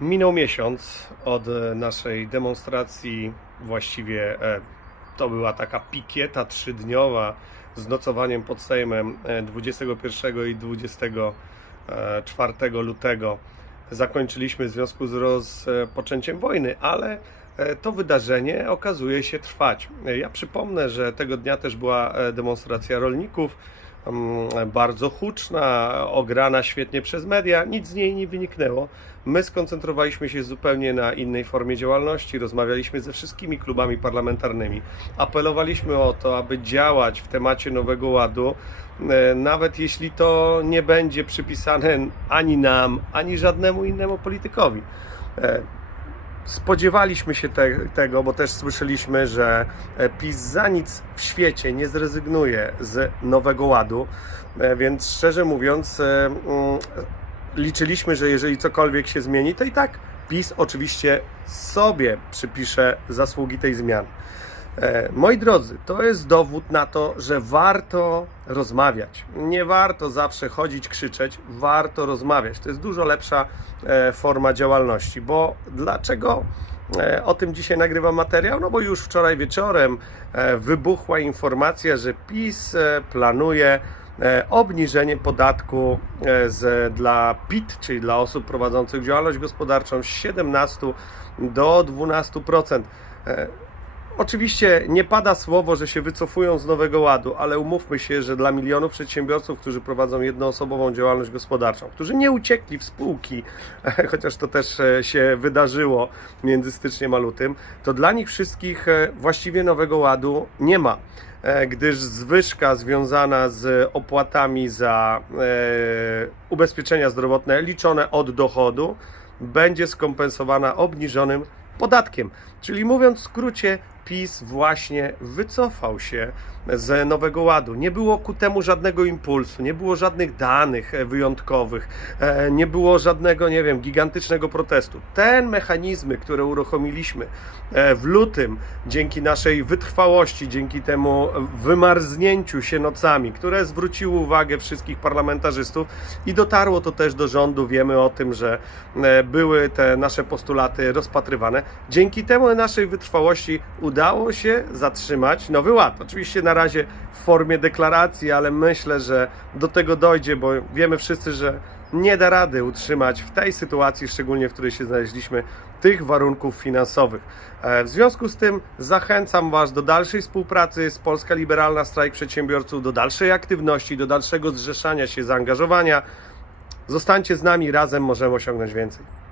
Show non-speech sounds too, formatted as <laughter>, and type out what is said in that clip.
Minął miesiąc od e, naszej demonstracji, właściwie e, to była taka pikieta trzydniowa z nocowaniem pod Sejmem e, 21 i 24 lutego. Zakończyliśmy w związku z rozpoczęciem wojny, ale e, to wydarzenie okazuje się trwać. E, Ja przypomnę, że tego dnia też była e, demonstracja rolników bardzo huczna, ograna świetnie przez media, nic z niej nie wyniknęło. My skoncentrowaliśmy się zupełnie na innej formie działalności, rozmawialiśmy ze wszystkimi klubami parlamentarnymi, apelowaliśmy o to, aby działać w temacie Nowego Ładu, e, nawet jeśli to nie będzie przypisane ani nam, ani żadnemu innemu politykowi. Spodziewaliśmy się te, tego, bo też słyszeliśmy, że e, PiS za nic w świecie nie zrezygnuje z Nowego Ładu, E, więc szczerze mówiąc, e, mm, liczyliśmy, że jeżeli cokolwiek się zmieni, to i tak PiS oczywiście sobie przypisze zasługi tej zmiany. E, Moi drodzy, to jest dowód na to, że warto rozmawiać. Nie warto zawsze chodzić, krzyczeć, warto rozmawiać. To jest dużo lepsza e, forma działalności, bo dlaczego e, o tym dzisiaj nagrywam materiał? No bo już wczoraj wieczorem wybuchła informacja, że PiS planuje obniżenie podatku z, dla PIT, czyli dla osób prowadzących działalność gospodarczą z 17 do 12%. Oczywiście nie pada słowo, że się wycofują z Nowego Ładu, ale umówmy się, że dla milionów przedsiębiorców, którzy prowadzą jednoosobową działalność gospodarczą, którzy nie uciekli w spółki, <laughs> chociaż to też e, się wydarzyło między styczniem a lutym, to dla nich wszystkich e, właściwie Nowego Ładu nie ma e, gdyż zwyżka związana z opłatami za ubezpieczenia zdrowotne liczone od dochodu będzie skompensowana obniżonym podatkiem. Czyli mówiąc w skrócie, PiS właśnie wycofał się z Nowego Ładu. Nie było ku temu żadnego impulsu, nie było żadnych danych e, wyjątkowych, e, nie było żadnego, nie wiem, gigantycznego protestu. Ten mechanizmy, które uruchomiliśmy e, w lutym, dzięki naszej wytrwałości, dzięki temu wymarznięciu się nocami, które zwróciło uwagę wszystkich parlamentarzystów i dotarło to też do rządu. Wiemy o tym, że były te nasze postulaty rozpatrywane. Dzięki temu naszej wytrwałości udało się zatrzymać Nowy Ład. Oczywiście na razie w formie deklaracji, ale myślę, że do tego dojdzie, bo wiemy wszyscy, że nie da rady utrzymać w tej sytuacji, szczególnie w której się znaleźliśmy, tych warunków finansowych. E, W związku z tym zachęcam Was do dalszej współpracy z Polska Liberalna Strajk Przedsiębiorców, do dalszej aktywności, do dalszego zrzeszania się, zaangażowania. Zostańcie z nami, razem możemy osiągnąć więcej.